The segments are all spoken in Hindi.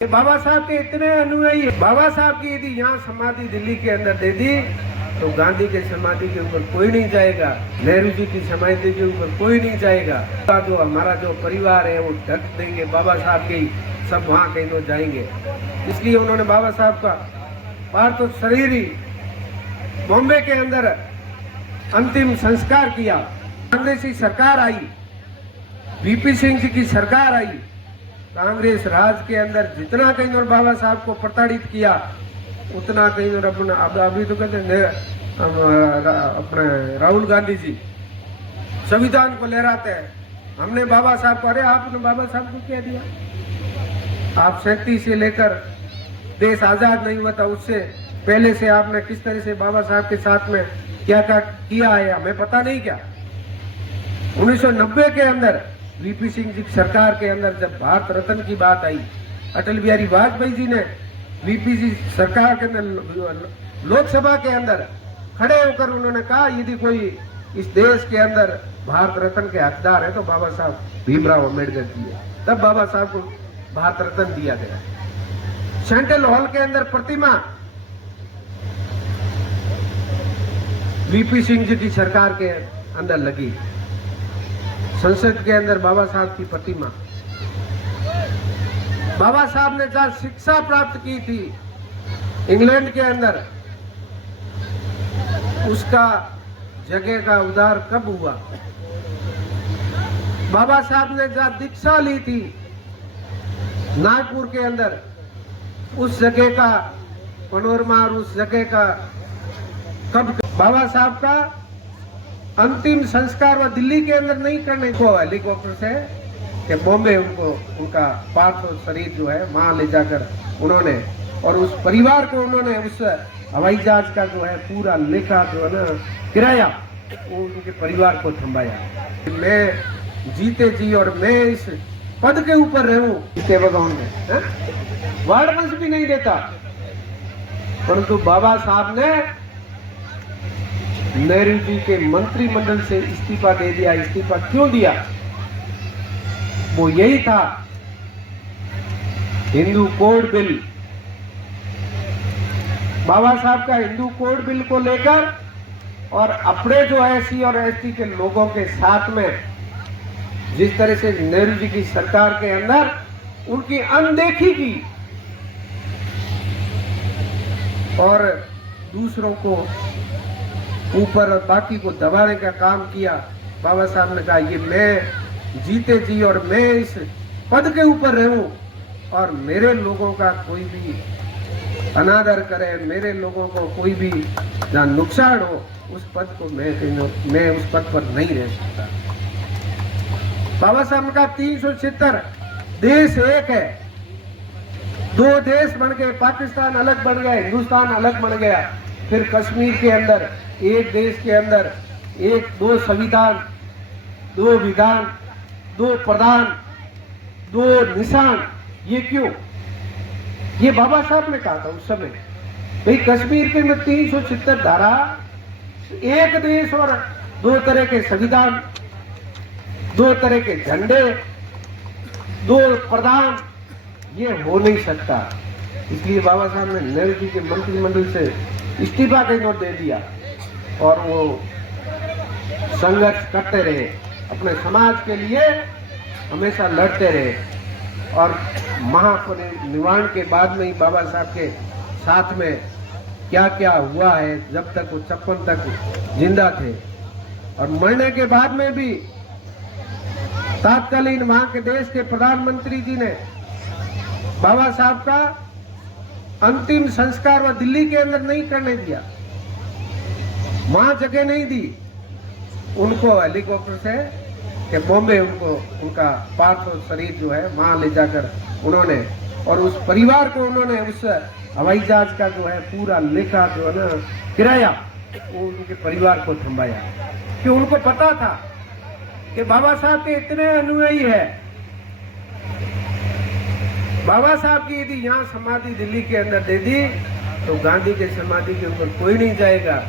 बाबा साहब के इतने अनुयायी है। बाबा साहब की यदि यहाँ समाधि दिल्ली के अंदर दे दी तो गांधी के समाधि के ऊपर कोई नहीं जाएगा, नेहरू जी की समाधि के ऊपर कोई नहीं जाएगा। जो हमारा जो परिवार है वो ढक देंगे बाबा साहब के, सब वहाँ कहीं तो जाएंगे। इसलिए उन्होंने बाबा साहब का पार्थिव शरीर ही बॉम्बे के अंदर अंतिम संस्कार किया। कांग्रेसी सरकार आई, वीपी सिंह जी की सरकार आई, कांग्रेस राज के अंदर जितना कहीं और बाबा साहब को प्रताड़ित किया उतना कहीं और अपना अभी तो कहते अपने राहुल गांधी जी संविधान को लहराते हैं। हमने बाबा साहब को, अरे आपने बाबा साहब को क्या दिया? आप 37 से लेकर देश आजाद नहीं हुआ था उससे पहले से आपने किस तरह से बाबा साहब के साथ में क्या क्या किया है हमें पता नहीं क्या? 1990 के अंदर वीपी सिंह जी सरकार के अंदर जब भारत रत्न की बात आई, अटल बिहारी वाजपेयी जी ने वीपी जी सरकार के अंदर लोकसभा के अंदर खड़े होकर उन्होंने कहा यदि कोई इस देश के अंदर भारत रत्न के हकदार है तो बाबा साहब भीमराव अम्बेडकर जी है। तब बाबा साहब को भारत रत्न दिया गया। सेंट्रल हॉल के अंदर प्रतिमा वीपी सिंह जी की सरकार के अंदर लगी। संसद के अंदर बाबा साहब की प्रतिमा। बाबा साहब ने जहाँ शिक्षा प्राप्त की थी इंग्लैंड के अंदर, उसका जगह का उद्धार कब हुआ? बाबा साहब ने जहाँ दीक्षा ली थी नागपुर के अंदर, उस जगह का पनोरमा और उस जगह का कब बाबा साहब का अंतिम संस्कार वह दिल्ली के अंदर नहीं करने को हेलीकॉप्टर से कि बॉम्बे उनको उनका पार्थिव शरीर जो है वहां ले जाकर उन्होंने, और उस परिवार को उन्होंने उस हवाई जहाज का जो है पूरा लेखा जो है ना किराया वो उनके परिवार को थम्बाया। मैं जीते जी और मैं इस पद के ऊपर रहूं इसे भगवान ने वार्ड वंश भी नहीं देता, परंतु बाबा साहब ने नेहरू जी के मंत्रिमंडल से इस्तीफा दे दिया। इस्तीफा क्यों दिया? वो यही था, हिंदू कोड बिल, बाबा साहब का हिंदू कोड बिल को लेकर और अपने जो एससी और एसटी के लोगों के साथ में जिस तरह से नेहरू जी की सरकार के अंदर उनकी अनदेखी की और दूसरों को ऊपर और बाकी को दबाने का काम किया। बाबा साहब ने कहा ये मैं जीते जी और मैं इस पद के ऊपर रहूं और मेरे लोगों का कोई भी अनादर करे, मेरे लोगों को कोई भी जहाँ नुकसान हो उस पद को मैं उस पद पर नहीं रह सकता। बाबा साहब का 376 देश एक है, दो देश बन गए, पाकिस्तान अलग बन गया, हिंदुस्तान अलग बन गया, फिर कश्मीर के अंदर एक देश के अंदर एक दो संविधान, दो विधान, दो प्रधान, दो निशान। ये क्यों? ये बाबा साहब ने कहा था उस समय। भाई कश्मीर के अंदर 376 धारा, एक देश और दो तरह के संविधान, दो तरह के झंडे, दो प्रधान, ये हो नहीं सकता। इसलिए बाबा साहब ने नेहरू जी के मंत्रिमंडल से इस्तीफा का नोट दे दिया और वो संघर्ष करते रहे, अपने समाज के लिए हमेशा लड़ते रहे। और महापरिनिर्वाण के बाद में ही बाबा साहब के साथ में क्या क्या हुआ है, जब तक वो 56 तक जिंदा थे और मरने के बाद में भी तत्कालीन वहां के देश के प्रधानमंत्री जी ने बाबा साहब का अंतिम संस्कार वह दिल्ली के अंदर नहीं करने दिया, वहां जगह नहीं दी उनको हेलीकॉप्टर से कि बॉम्बे उनको उनका पार्थिव शरीर जो है वहां ले जाकर उन्होंने, और उस परिवार को उन्होंने उस हवाई जहाज का जो है पूरा लेखा जो है ना किराया वो उनके परिवार को थम्बाया। कि उनको पता था कि बाबा साहब के इतने अनुयायी है। बाबा साहब की यदि यहाँ समाधि दिल्ली के अंदर दे दी तो गांधी के समाधि के ऊपर कोई नहीं जाएगा,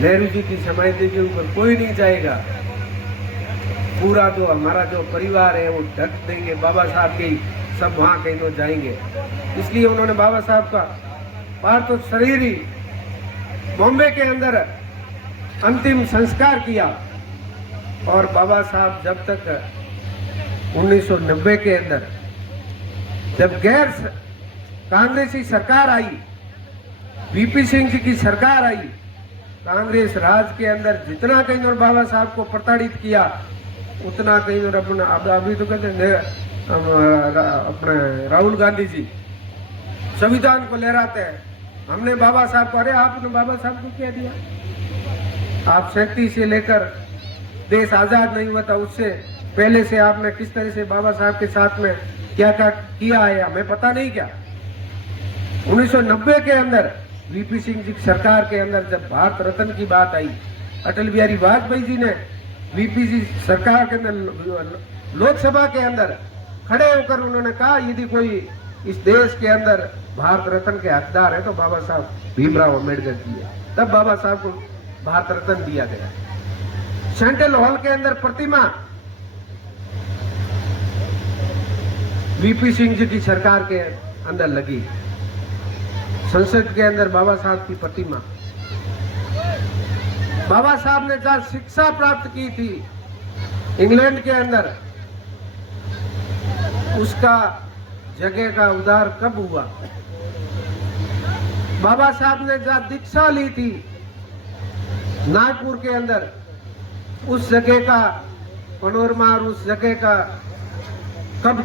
नेहरू जी की समाधि के ऊपर कोई नहीं जाएगा। पूरा जो हमारा जो परिवार है वो ढक देंगे बाबा साहब के सब वहाँ कहीं तो जाएंगे। इसलिए उन्होंने बाबा साहब का पार्थिव शरीर ही बॉम्बे के अंदर अंतिम संस्कार किया। और बाबा साहब जब तक 1990 के अंदर जब गैर कांग्रेसी सरकार आई, वीपी सिंह जी की सरकार आई, कांग्रेस राज के अंदर जितना कहीं और बाबा साहब को प्रताड़ित किया उतना कहीं और अपना अभी तो कहते हैं अपने राहुल गांधी जी संविधान को लहराते हैं, हमने बाबा साहब को, अरे आपने बाबा साहब को क्या दिया? आप 37 से लेकर देश आजाद नहीं हुआ था उससे पहले से आपने किस तरह से बाबा साहब के साथ में क्या क्या किया है हमें पता नहीं क्या? 1990 के अंदर वीपी सिंह जी सरकार के अंदर जब भारत रत्न की बात आई, अटल बिहारी वाजपेयी जी ने वीपी जी सरकार के अंदर लोकसभा के अंदर खड़े होकर उन्होंने कहा यदि कोई इस देश के अंदर भारत रत्न के हकदार है तो बाबा साहब भीमराव अम्बेडकर जी है। तब बाबा साहब को भारत रत्न दिया गया। सेंट्रल हॉल के अंदर प्रतिमा वीपी सिंह जी की सरकार के अंदर लगी, संसद के अंदर बाबा साहब की प्रतिमा। बाबा साहब ने जहां शिक्षा प्राप्त की थी इंग्लैंड के अंदर, उसका जगह का उद्धार कब हुआ? बाबा साहब ने जहां दीक्षा ली थी नागपुर के अंदर, उस जगह का पनोरमा और उस जगह का कब